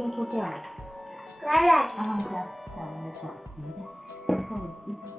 又做掉了。来来。然后再我们的手，我们再再一只手。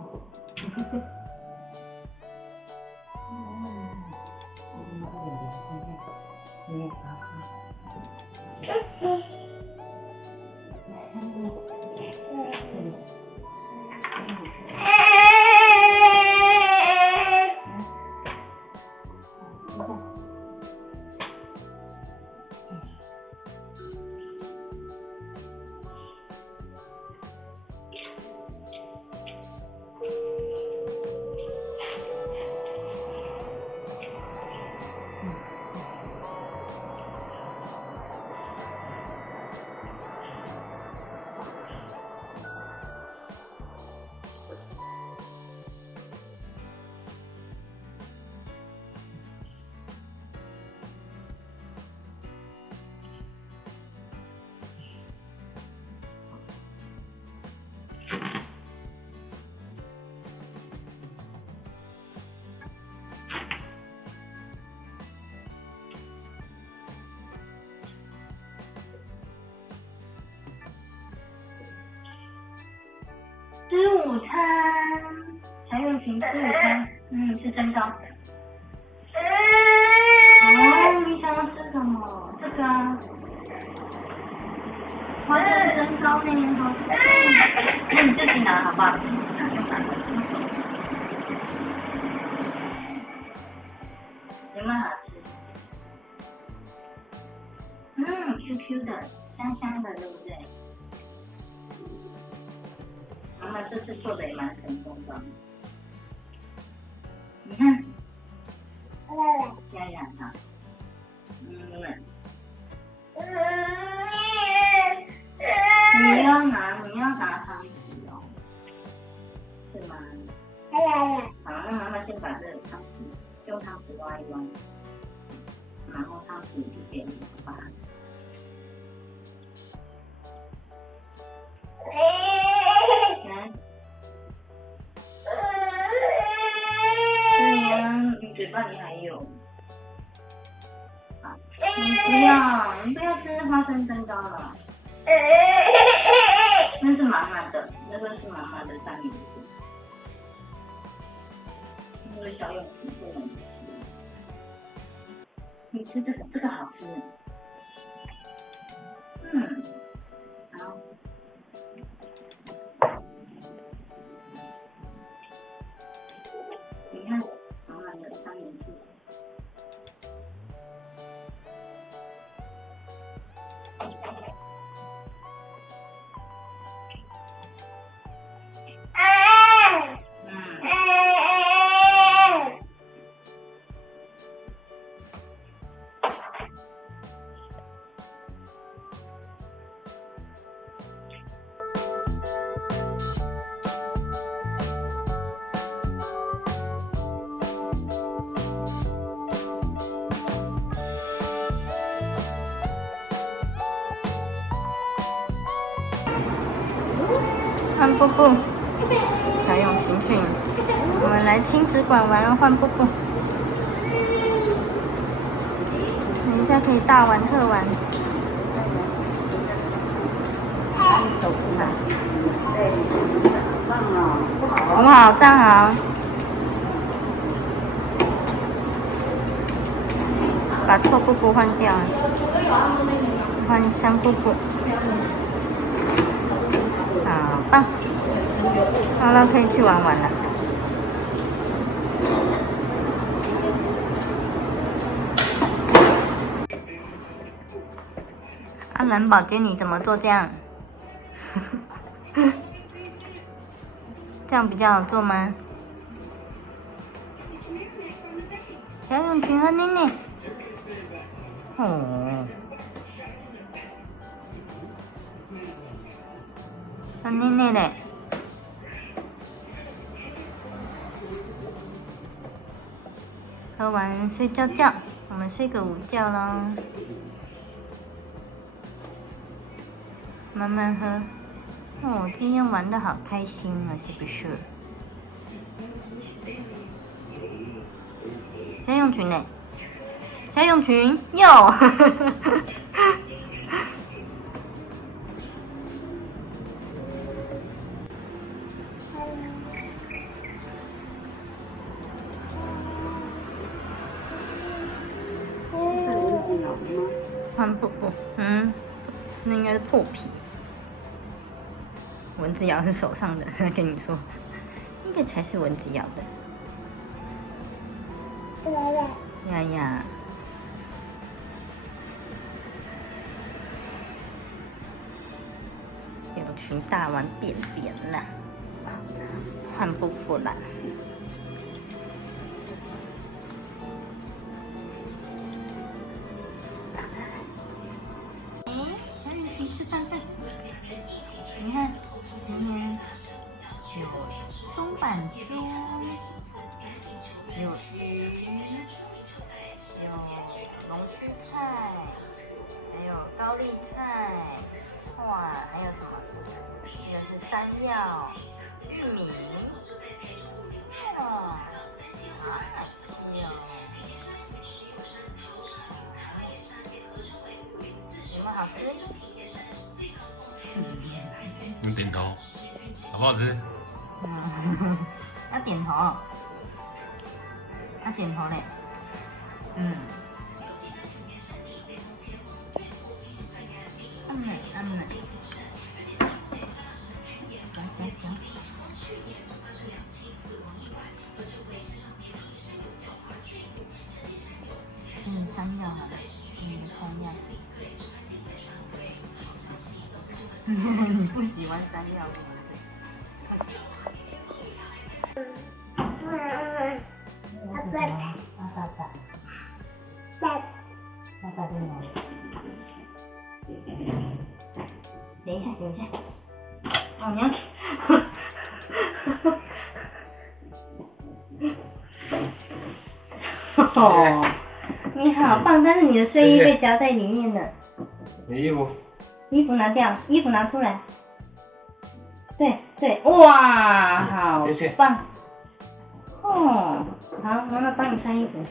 吃午餐，小友群吃午餐，吃蒸糕。哦，你想要吃什么？这个啊，花生蒸糕呢，好吃。那你自己拿好不好？有没有好吃？Q Q 的，香香的，对不对？妈妈这次做的也蛮成功的，你看，家养哈，你要拿汤匙哦，是吗？好，那妈妈先把这个汤匙用汤匙挖一挖，然后汤匙就给你吧。你嘴巴里还有，好，你不要吃花生蒸糕了，那是妈妈的，那个是妈妈的三明治，那个小勇士不能吃，你吃这个好吃，好。你看，妈妈的三明治。换布布，小勇群，我们来亲子馆玩换布布，等一下可以大玩特玩。手扶嘛，好不好？站好，把臭布布换掉，换香布布。好棒！好了，可以去玩了。阿南宝教你怎么做这样？这样比较好做吗？小勇群和妮妮。哦。和妮妮嘞。喝完睡觉觉，我们睡个午觉咯。慢慢喝。哦，今天玩得好开心啊，是不是？小勇群呢？小勇群哟，换不，那应该是破皮。蚊子咬是手上的，跟你说，那个才是蚊子咬的。呀呀。有群大玩便便啦，换不服啦。小雨琪吃饭饭。你看，今天有松板猪，有鱼，有龙须菜，还有高丽菜，哇，还有什么？这个是山药、玉米，哇，好好吃哦！有没有好吃？你点头，好不好吃？要点头，要点头嘞。山药嘛，山药。你不喜欢山药是不是？爸爸在哪里？等一下。哦，你要。哦，你好棒！但是你的睡衣被夹在里面了。衣服拿掉，衣服拿出来。对，哇，好棒！哦，好，妈妈帮你穿衣服。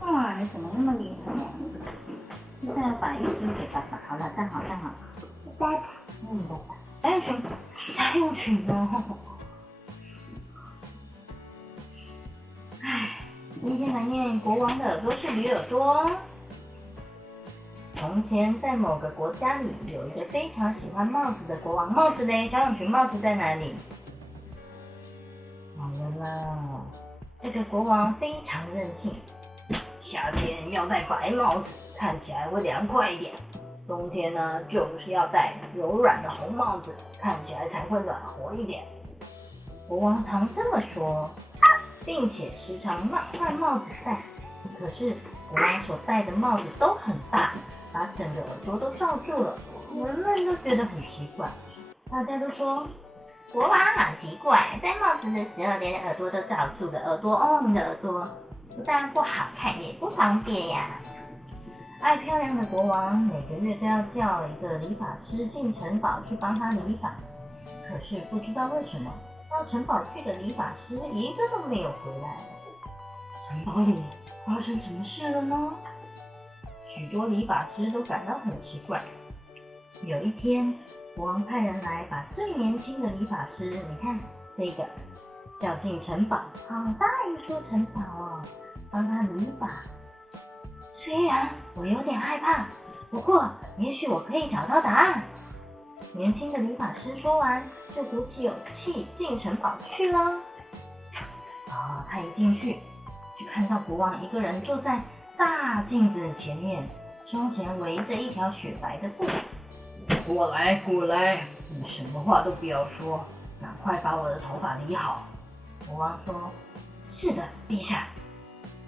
哇，你怎么那么厉害？现在要把浴巾给爸爸。好了，站好。爸爸。加油群哦！今天来念国王的耳朵是驴耳朵。从前，在某个国家里，有一个非常喜欢帽子的国王。帽子嘞，小永群，帽子在哪里？好了啦，这个国王非常任性，夏天要戴白帽子，看起来会凉快一点；冬天呢，就是要戴柔软的红帽子，看起来才会暖和一点。国王常这么说，并且时常换帽子戴。可是国王所戴的帽子都很大，把整个耳朵都罩住了，人们都觉得很奇怪。大家都说，国王好奇怪，戴帽子的时候连耳朵都罩住了，你的耳朵不但不好看，也不方便呀。爱漂亮的国王每个月都要叫一个理发师进城堡去帮他理发，可是不知道为什么，到城堡去的理发师一个都没有回来。城堡里发生什么事了呢？许多理发师都感到很奇怪。有一天，国王派人来把最年轻的理发师，你看这个，叫进城堡，好大一座城堡哦，帮他理发。虽然我有点害怕，不过也许我可以找到答案。年轻的理发师说完，就鼓起勇气进城堡去了。他一进去，就看到国王一个人坐在大镜子前面，胸前围着一条雪白的布。过来，你什么话都不要说，赶快把我的头发理好。国王说：是的，陛下。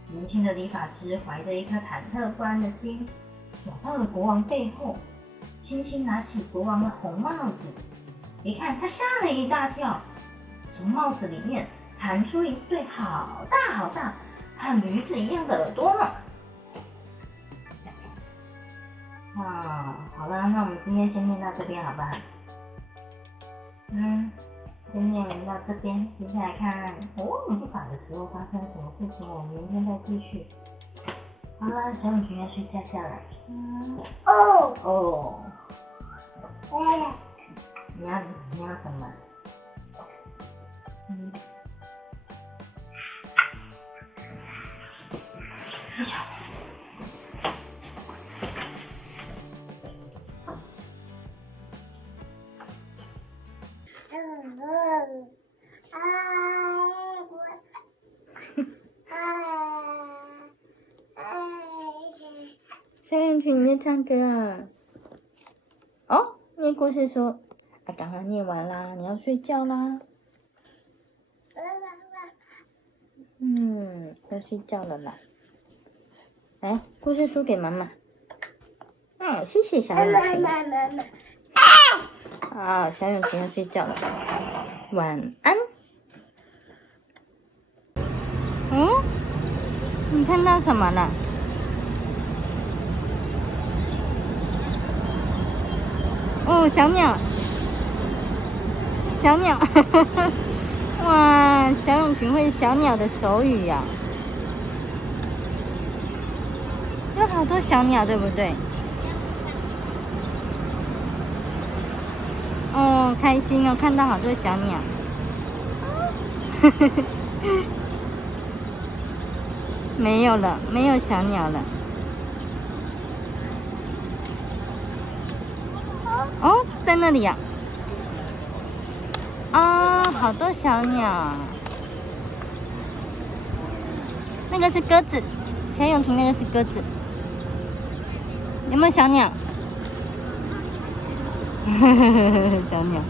年轻的理发师怀着一颗忐忑不安的心，走到了国王背后，轻轻拿起国王的红帽子。一看，他吓了一大跳，从帽子里面弹出一对好大和驴子一样的耳朵呢。好了，那我们今天先念到这边好不好？先念到这边，接下来看理发的时候发生什么事情，我们明天再继续。好了，小永群要睡觉了。你要什么？小永群，你在唱歌啊？哦，念故事书啊，赶快念完啦，你要睡觉啦。要睡觉了啦。来，故事书给妈妈。谢谢小永群。好，小永群要睡觉了，晚安。你看到什么了？哦，小鸟，小鸟，哇，小永群会小鸟的手语呀、有好多小鸟，对不对？哦，开心哦，看到好多小鸟。没有了，没有小鸟了。哦，在那里呀、好多小鸟。那个是鸽子，小永婷那个是鸽子。有没有小鸟？小鸟。